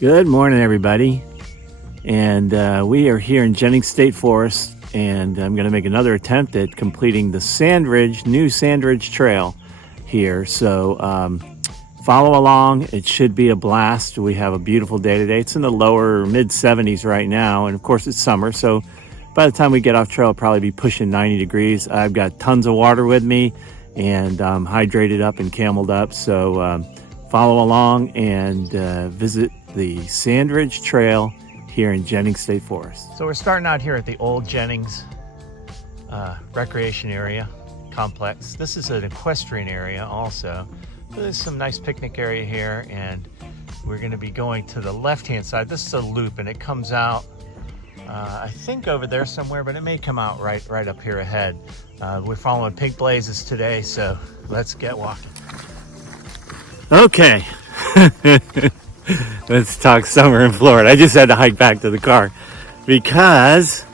Good morning, everybody. And we are here in Jennings State Forest, and I'm going to make another attempt at completing the new Sandridge Trail here. So follow along. It should be a blast. We have a beautiful day today. It's in the lower mid 70s right now, and of course it's summer. So by the time we get off trail, it'll probably be pushing 90 degrees. I've got tons of water with me, and I'm hydrated up and cameled up. So follow along and visit the Sandridge Trail here in Jennings State Forest. So we're starting out here at the old Jennings recreation area complex. This is an equestrian area also. So there's some nice picnic area here, and we're going to be going to the left-hand side. This is a loop, and it comes out I think over there somewhere, but it may come out right up here ahead. We're following Pink Blazes today, so let's get walking. Okay. Let's talk summer in Florida. I just had to hike back to the car because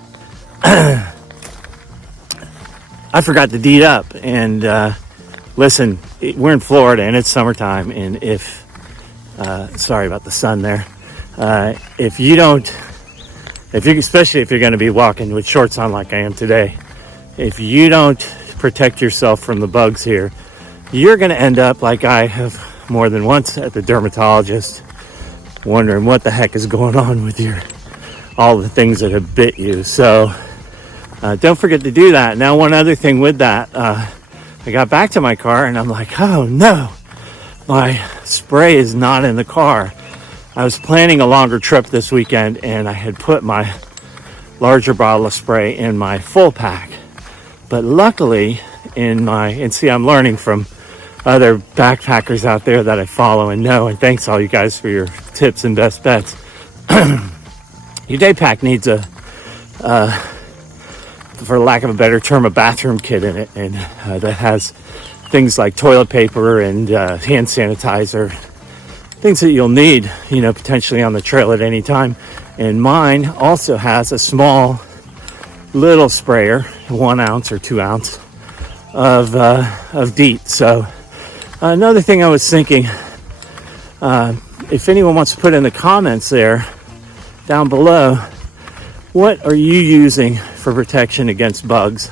I forgot to deed up. And listen, we're in Florida and it's summertime. And sorry about the sun there. Especially if you're going to be walking with shorts on like I am today, if you don't protect yourself from the bugs here, you're going to end up like I have more than once at the dermatologist, wondering what the heck is going on with all the things that have bit you. So don't forget to do that. Now, one other thing with that, I got back to my car and I'm like, oh no, my spray is not in the car. I was planning a longer trip this weekend and I had put my larger bottle of spray in my full pack. But luckily and see, I'm learning from other backpackers out there that I follow and know, and thanks all you guys for your tips and best bets. Your day pack needs for lack of a better term, a bathroom kit in it, and that has things like toilet paper and hand sanitizer, things that you'll need, potentially on the trail at any time. And mine also has a small little sprayer, 1 ounce or 2 ounce of DEET. So another thing I was thinking, if anyone wants to put in the comments there down below, what are you using for protection against bugs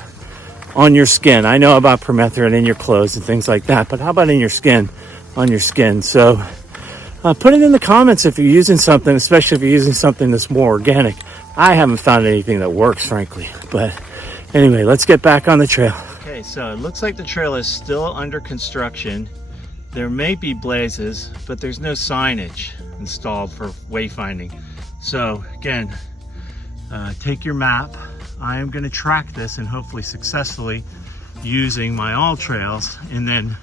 on your skin? I know about permethrin in your clothes and things like that, but how about in your skin, on your skin? So put it in the comments if you're using something, especially if you're using something that's more organic. I haven't found anything that works, frankly. But anyway, let's get back on the trail. Okay, so it looks like the trail is still under construction. There may be blazes, but there's no signage installed for wayfinding. So again, take your map. I am going to track this and hopefully successfully using my All Trails, and then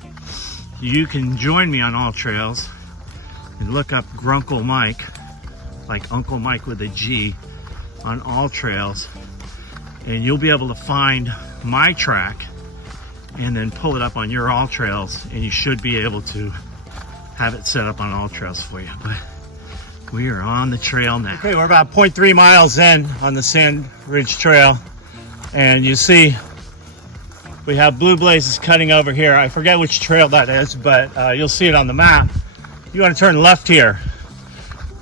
you can join me on All Trails and look up Grunkle Mike, like Uncle Mike with a G, on All Trails, and you'll be able to find my track and then pull it up on your All Trails, and you should be able to have it set up on All Trails for you. But we are on the trail now. Okay, we're about 0.3 miles in on the Sandridge Trail, and you see we have blue blazes cutting over here. I forget which trail that is, but you'll see it on the map. You want to turn left here,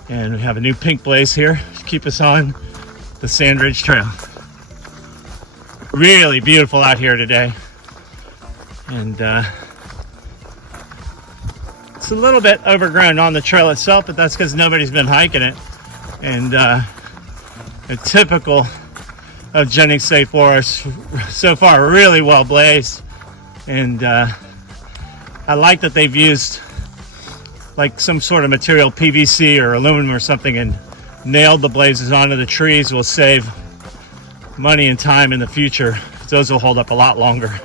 and we have a new pink blaze here to keep us on the Sandridge Trail. Really beautiful out here today. And it's a little bit overgrown on the trail itself, but that's because nobody's been hiking it. And typical of Jennings State Forest, so far really well blazed. And I like that they've used like some sort of material, PVC or aluminum or something, and nailed the blazes onto the trees. Will save money and time in the future. Those will hold up a lot longer.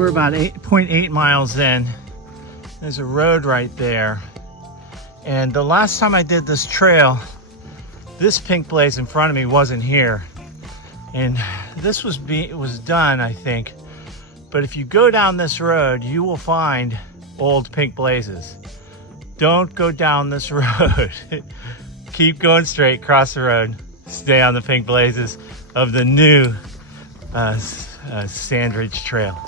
we're about 8.8 miles in. There's a road right there. And the last time I did this trail, this pink blaze in front of me wasn't here. And this was done, I think. But if you go down this road, you will find old pink blazes. Don't go down this road. Keep going straight, cross the road, stay on the pink blazes of the new Sandridge Trail.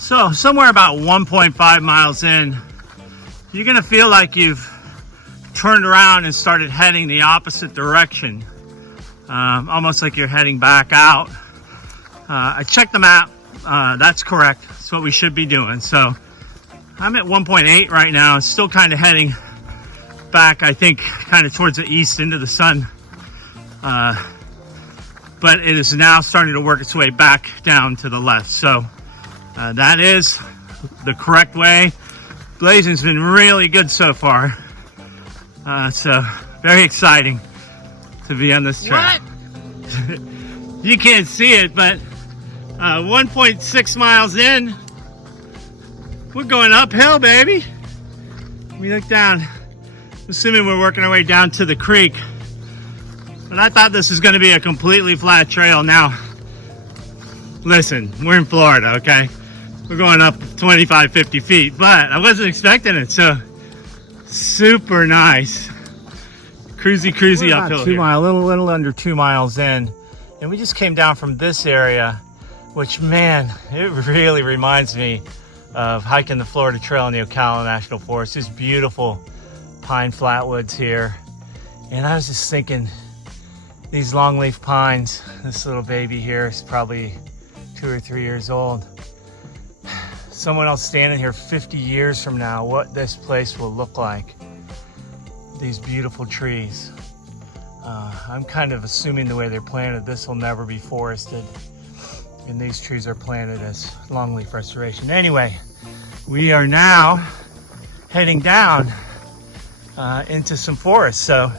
So somewhere about 1.5 miles in, you're gonna feel like you've turned around and started heading the opposite direction. Almost like you're heading back out. I checked the map, that's correct. That's what we should be doing. So I'm at 1.8 right now, still kind of heading back, I think, kind of towards the east into the sun. But it is now starting to work its way back down to the left. So that is the correct way. Blazing's been really good so far. So very exciting to be on this trail. What? You can't see it, but 1.6 miles in, we're going uphill, baby. We look down, assuming we're working our way down to the creek. But I thought this was going to be a completely flat trail. Now, listen, we're in Florida, okay? We're going up 25, 50 feet, but I wasn't expecting it, so super nice. Cruisy uphill here. A little under 2 miles in, and we just came down from this area, which, man, it really reminds me of hiking the Florida Trail in the Ocala National Forest. There's beautiful pine flatwoods here, and I was just thinking, these longleaf pines, this little baby here is probably 2 or 3 years old. Someone else standing here 50 years from now, what this place will look like. These beautiful trees. I'm kind of assuming the way they're planted, this will never be forested. And these trees are planted as longleaf restoration. Anyway, we are now heading down into some forest. So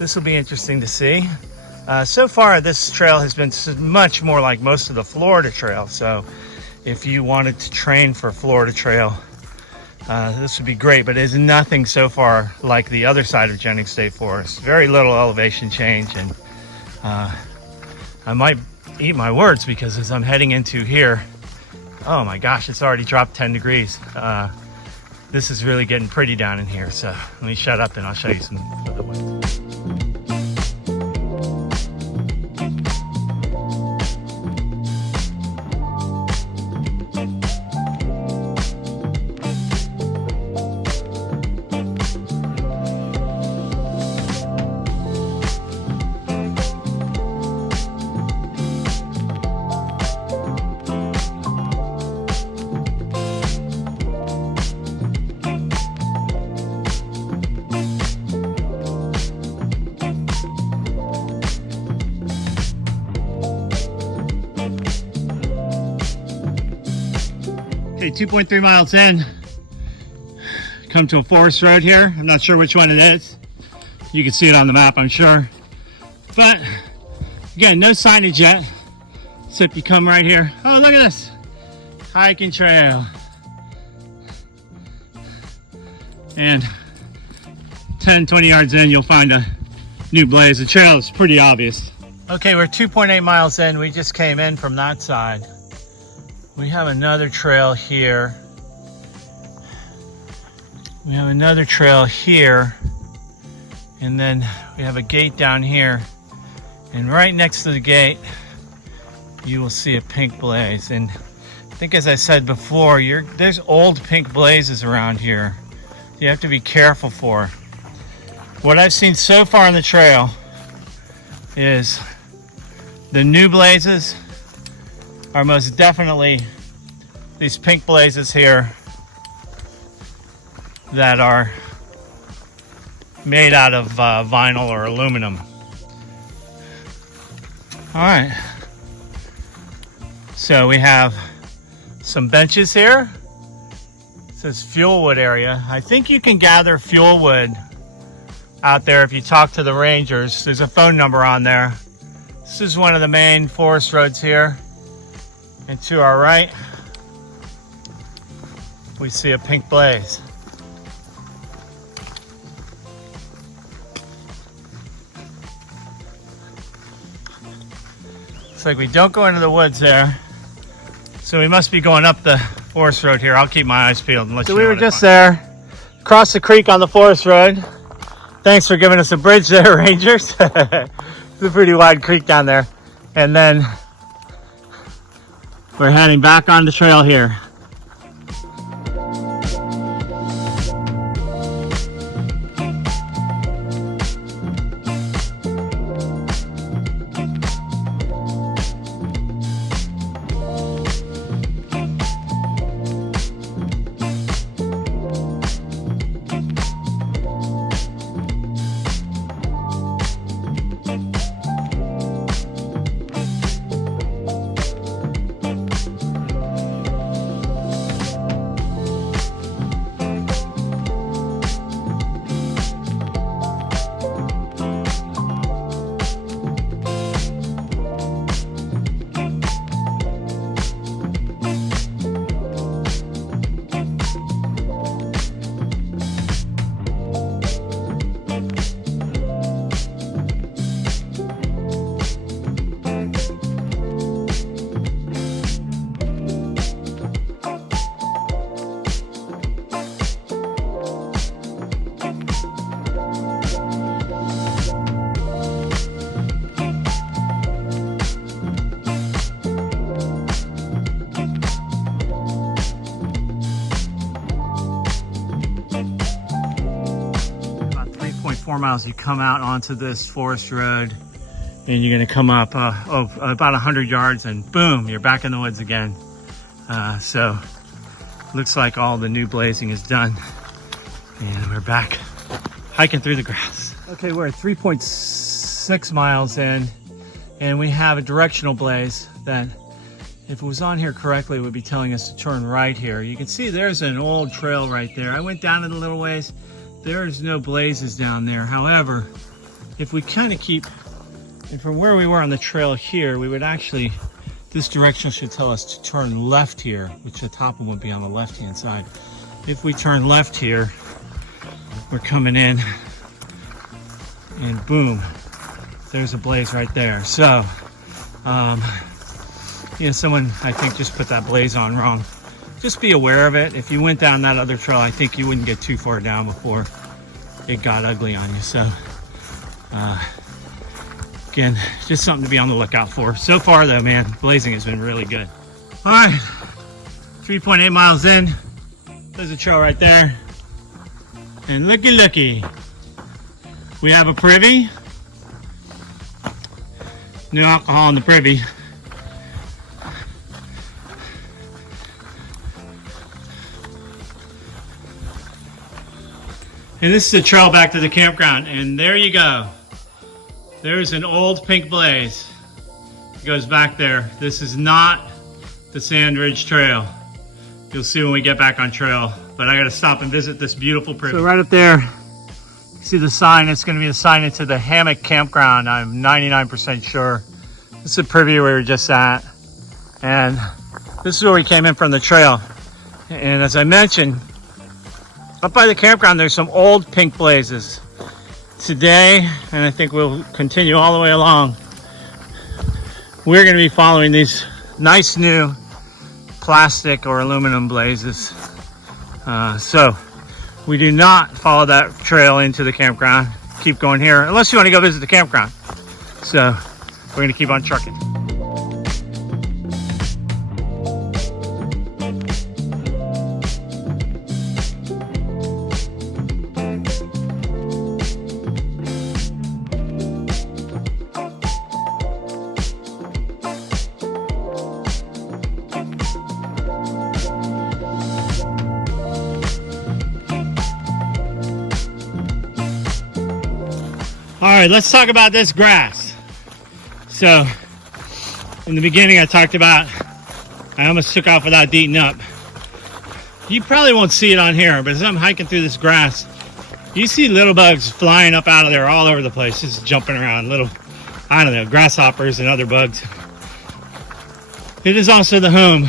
this will be interesting to see. So far, this trail has been much more like most of the Florida Trail. So if you wanted to train for Florida Trail, this would be great, but it is nothing so far like the other side of Jennings State Forest. Very little elevation change, and I might eat my words because as I'm heading into here, oh my gosh, it's already dropped 10 degrees. This is really getting pretty down in here, so let me shut up and I'll show you some of the way. Okay, 2.3 miles in, come to a forest road here. I'm not sure which one it is. You can see it on the map, I'm sure. But again, no signage yet. Except you come right here. Oh, look at this. Hiking trail. And 10, 20 yards in, you'll find a new blaze. The trail is pretty obvious. Okay, we're 2.8 miles in. We just came in from that side. We have another trail here. We have another trail here. And then we have a gate down here. And right next to the gate, you will see a pink blaze. And I think, as I said before, there's old pink blazes around here you have to be careful for. What I've seen so far on the trail is the new blazes are most definitely these pink blazes here that are made out of vinyl or aluminum. All right, so we have some benches here. It says fuel wood area. I think you can gather fuel wood out there if you talk to the rangers. There's a phone number on there. This is one of the main forest roads here. And to our right, we see a pink blaze. Looks like we don't go into the woods there. So we must be going up the forest road here. I'll keep my eyes peeled and let you know. So we were just there, across the creek on the forest road. Thanks for giving us a bridge there, Rangers. It's a pretty wide creek down there. And then we're heading back on the trail here. About 3.4 miles, you come out onto this forest road and you're gonna come up about 100 yards and boom, you're back in the woods again. So looks like all the new blazing is done and we're back hiking through the grass. Okay, we're at 3.6 miles in and we have a directional blaze that, if it was on here correctly, it would be telling us to turn right here. You can see there's an old trail right there. I went down it a little ways. There's no blazes down there. However, if we kind of keep, and from where we were on the trail here, we would actually, this direction should tell us to turn left here, which the top one would be on the left-hand side. If we turn left here, we're coming in and boom, there's a blaze right there. So, you know, someone, I think, just put that blaze on wrong. Just be aware of it. If you went down that other trail, I think you wouldn't get too far down before it got ugly on you. So, again, just something to be on the lookout for. So far, though, man, blazing has been really good. All right, 3.8 miles in. There's a trail right there. And looky. We have a Privy. No alcohol in the Privy. And this is the trail back to the campground, and there you go. There's an old pink blaze. It goes back there. This is not the Sandridge Trail. You'll see when we get back on trail, but I gotta stop and visit this beautiful Privy. So right up there, you see the sign. It's gonna be a sign into the Hammock Campground. I'm 99% sure. This is the Privy we were just at. And this is where we came in from the trail. And as I mentioned, up by the campground, there's some old pink blazes. Today, and I think we'll continue all the way along, we're going to be following these nice new plastic or aluminum blazes. So we do not follow that trail into the campground. Keep going here, unless you want to go visit the campground. So we're gonna keep on trucking. All right, let's talk about this grass. So, in the beginning I talked about, I almost took off without beating up. You probably won't see it on here, but as I'm hiking through this grass, you see little bugs flying up out of there all over the place, just jumping around, little, I don't know, grasshoppers and other bugs. It is also the home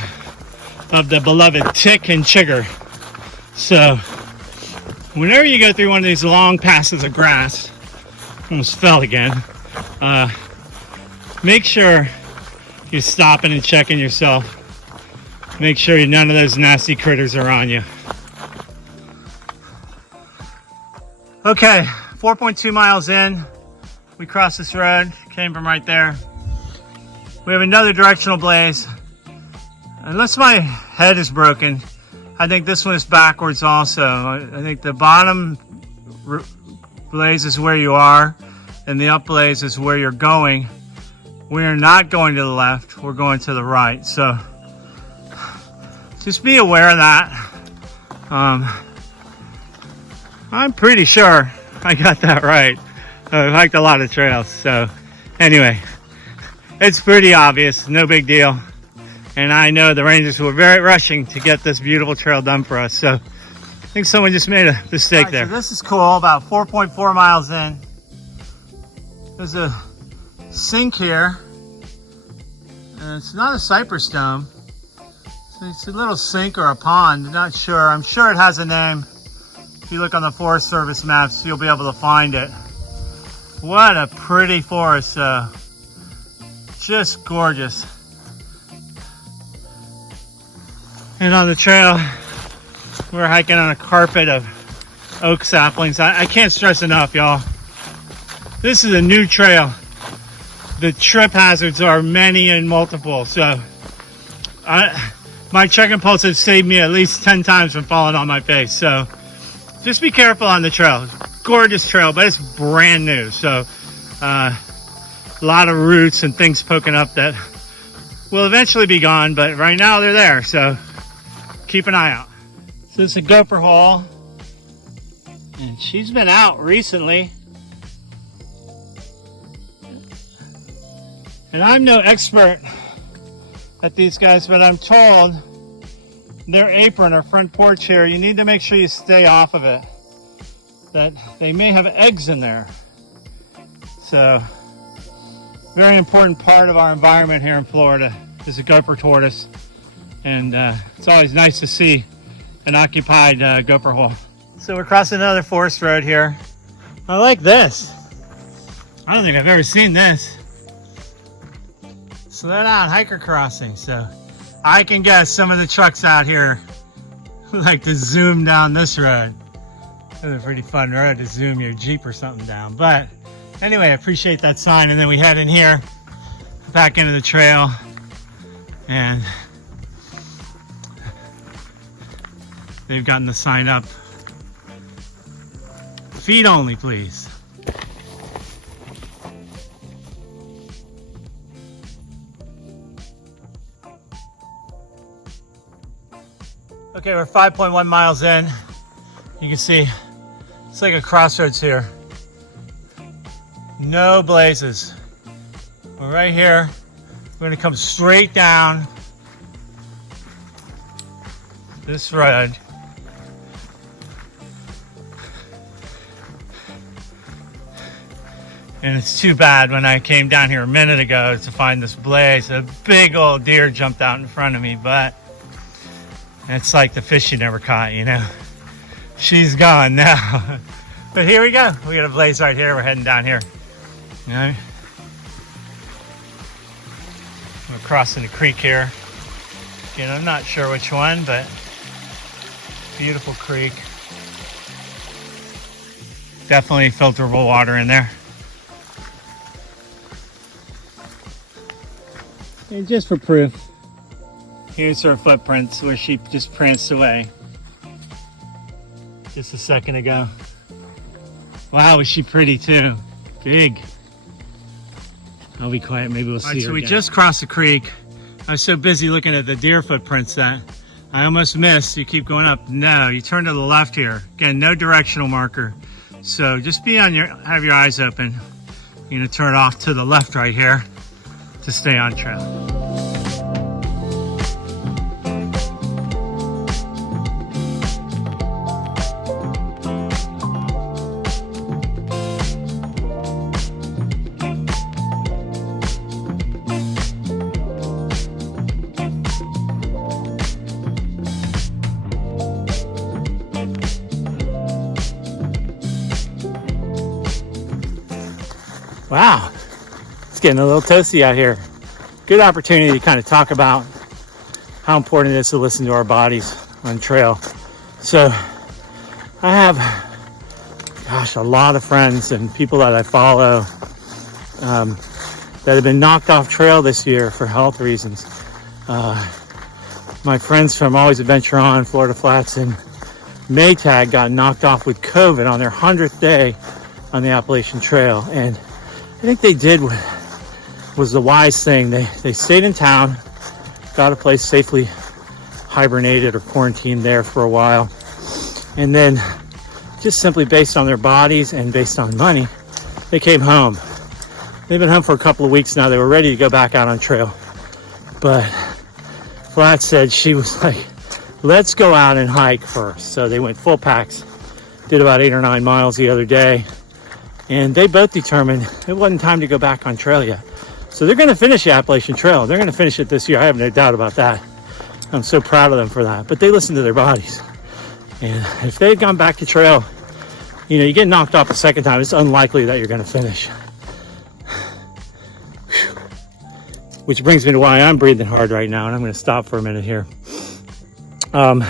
of the beloved tick and chigger. So, whenever you go through one of these long passes of grass, almost fell again, make sure you're stopping and checking yourself. Make sure none of those nasty critters are on you. Okay, 4.2 miles in, we crossed this road, came from right there. We have another directional blaze. Unless my head is broken, I think this one is backwards also. I think the bottom blaze is where you are, and the up blaze is where you're going. We are not going to the left, we're going to the right. So just be aware of that. I'm pretty sure I got that right. I've hiked a lot of trails, so anyway, it's pretty obvious, no big deal. And I know the rangers were very rushing to get this beautiful trail done for us. So I think someone just made a mistake there. So this is cool, about 4.4 miles in. There's a sink here, and it's not a cypress dome. It's a little sink or a pond, I'm not sure. I'm sure it has a name. If you look on the Forest Service maps, you'll be able to find it. What a pretty forest, just gorgeous. And on the trail, we're hiking on a carpet of oak saplings. I can't stress enough, y'all. This is a new trail. The trip hazards are many and multiple. So my trekking poles have saved me at least 10 times from falling on my face. So just be careful on the trail. Gorgeous trail, but it's brand new. So a lot of roots and things poking up that will eventually be gone, but right now they're there. So keep an eye out. So it's a gopher hole, and she's been out recently. And I'm no expert at these guys, but I'm told their apron or front porch here, you need to make sure you stay off of it. That they may have eggs in there. So, very important part of our environment here in Florida is a gopher tortoise. And it's always nice to see an occupied gopher hole. So we're crossing another forest road here. I like this. I don't think I've ever seen this. Slow down hiker crossing. So I can guess some of the trucks out here like to zoom down this road. It's a pretty fun road to zoom your Jeep or something down. But anyway, I appreciate that sign. And then we head in here, back into the trail. And they've gotten the sign up. Feet only, please. Okay, we're 5.1 miles in. You can see it's like a crossroads here. No blazes. We're right here. We're gonna come straight down this road. And it's too bad when I came down here a minute ago to find this blaze, a big old deer jumped out in front of me, but it's like the fish you never caught, you know. She's gone now. But here we go. We got a blaze right here. We're heading down here. You know? We're crossing the creek here. Again, I'm not sure which one, but beautiful creek. Definitely filterable water in there. And just for proof, here's her footprints where she just pranced away just a second ago. Wow, is she pretty too? Big. I'll be quiet, maybe we'll see her. So we just crossed the creek. I was so busy looking at the deer footprints that I almost missed. You keep going up. No, you turn to the left here. Again, no directional marker. So just have your eyes open. You're gonna turn off to the left right here to stay on trail. Wow, it's getting a little toasty out here. Good opportunity to kind of talk about how important it is to listen to our bodies on trail. So I have, a lot of friends and people that I follow that have been knocked off trail this year for health reasons. My friends from Always Adventure On, Florida Flats, and Maytag got knocked off with COVID on their 100th day on the Appalachian Trail. And I think they did was the wise thing. They stayed in town, got a place safely hibernated or quarantined there for a while, and then just simply based on their bodies and based on money, they came home. They've been home for a couple of weeks now. They were ready to go back out on trail, but Flat said she was like, let's go out and hike first. So they went full packs, did about 8 or 9 miles the other day. And they both determined it wasn't time to go back on trail yet. So they're going to finish the Appalachian Trail. They're going to finish it this year. I have no doubt about that. I'm so proud of them for that. But they listened to their bodies. And if they had gone back to trail, you get knocked off a second time, it's unlikely that you're going to finish. Which brings me to why I'm breathing hard right now. And I'm going to stop for a minute here. I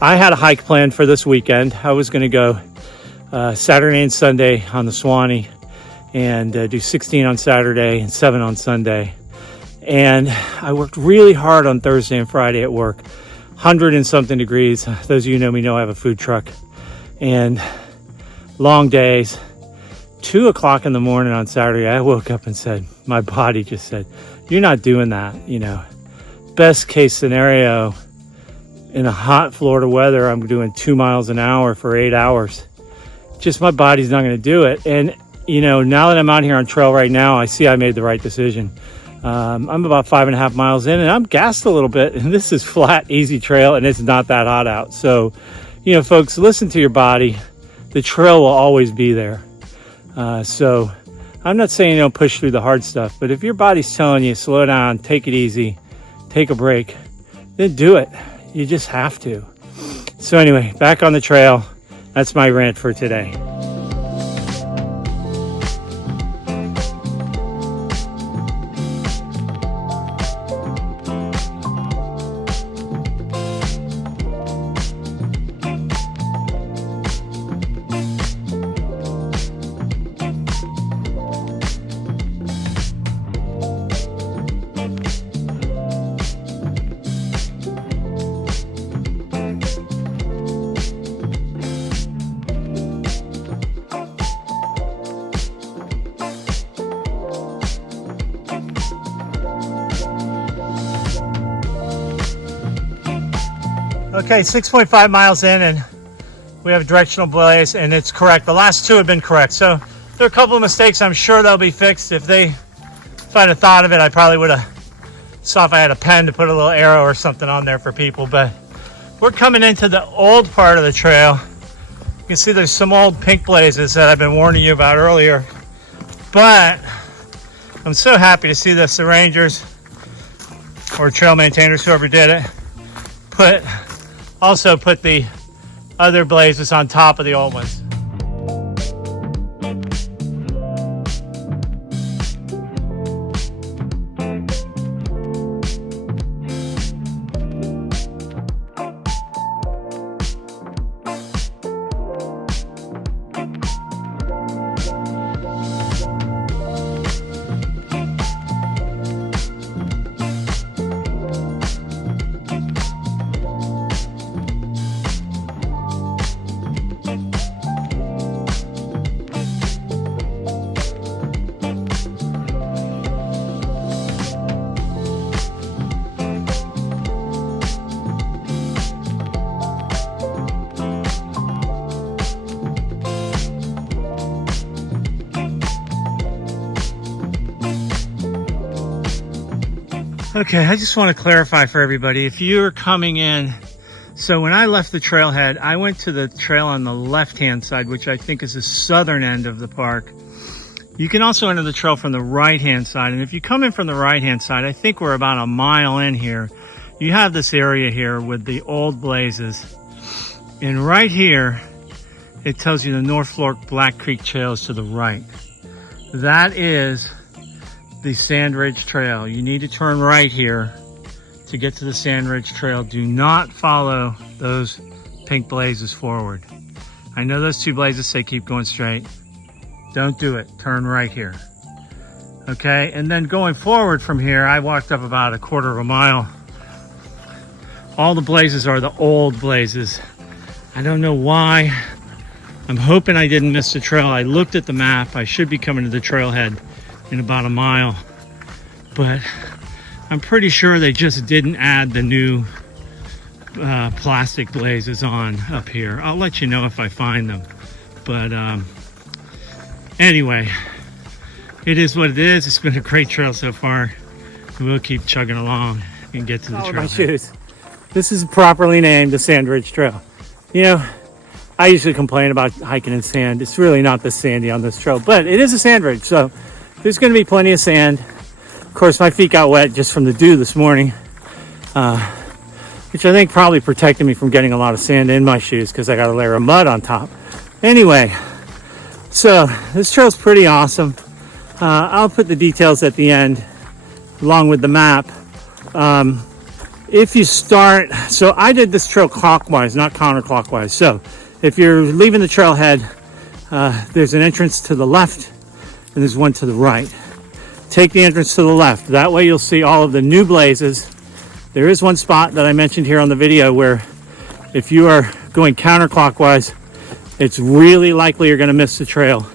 had a hike planned for this weekend. I was going to go Saturday and Sunday on the Swanee and do 16 on Saturday and 7 on Sunday. And I worked really hard on Thursday and Friday at work. 100 and something degrees. Those of you who know me know I have a food truck. And long days. 2 o'clock in the morning on Saturday, I woke up and said, my body just said, you're not doing that. Best case scenario, in a hot Florida weather, I'm doing 2 miles an hour for 8 hours. Just my body's not going to do it. And now that I'm out here on trail right now, I see I made the right decision. I'm about 5.5 miles in and I'm gassed a little bit, and this is flat, easy trail, and it's not that hot out. So folks, listen to your body. The trail will always be there. So I'm not saying push through the hard stuff, but if your body's telling you slow down, take it easy, take a break, then do it. You just have to. So anyway, back on the trail. That's my rant for today. Okay, 6.5 miles in and we have a directional blaze, and it's correct. The last two have been correct. So there are a couple of mistakes. I'm sure they'll be fixed. If I'd have thought of it, I probably would have saw if I had a pen to put a little arrow or something on there for people. But we're coming into the old part of the trail. You can see there's some old pink blazes that I've been warning you about earlier. But I'm so happy to see this. The rangers or trail maintainers, whoever did it, also put the other blazes on top of the old ones. Okay, I just want to clarify for everybody, if you're coming in, so when I left the trailhead, I went to the trail on the left-hand side, which I think is the southern end of the park. You can also enter the trail from the right-hand side, and if you come in from the right-hand side, I think we're about a mile in here. You have this area here with the old blazes, and right here, it tells you the North Fork Black Creek Trail is to the right. That is the Sandridge Trail. You need to turn right here to get to the Sandridge Trail. Do not follow those pink blazes forward. I know those two blazes say keep going straight. Don't do it. Turn right here. Okay, and then going forward from here, I walked up about a quarter of a mile. All the blazes are the old blazes. I don't know why. I'm hoping I didn't miss the trail. I looked at the map. I should be coming to the trailhead in about a mile, but I'm pretty sure they just didn't add the new plastic blazes on up here. I'll let you know if I find them, but anyway, it is what it is. It's been a great trail so far. We'll keep chugging along and get to the trail. My shoes. This is properly named the Sandridge Trail. You know, I usually complain about hiking in sand. It's really not this sandy on this trail, but it is a sand ridge, so there's going to be plenty of sand. Of course, my feet got wet just from the dew this morning, which I think probably protected me from getting a lot of sand in my shoes because I got a layer of mud on top. Anyway, so this trail's pretty awesome. I'll put the details at the end along with the map. If you start, so I did this trail clockwise, not counterclockwise. So if you're leaving the trailhead, there's an entrance to the left and there's one to the right. Take the entrance to the left. That way you'll see all of the new blazes. There is one spot that I mentioned here on the video where if you are going counterclockwise, it's really likely you're going to miss the trail.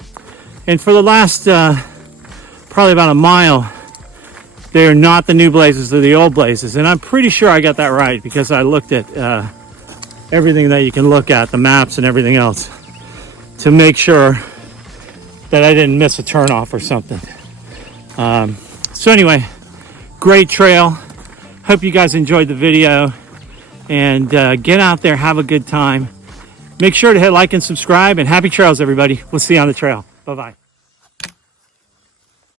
And for the last probably about a mile, they're not the new blazes, they're the old blazes. And I'm pretty sure I got that right because I looked at everything that you can look at, the maps and everything else, to make sure that I didn't miss a turnoff or something. So anyway, great trail. Hope you guys enjoyed the video, and get out there, have a good time. Make sure to hit like and subscribe, and happy trails, everybody. We'll see you on the trail. Bye-bye.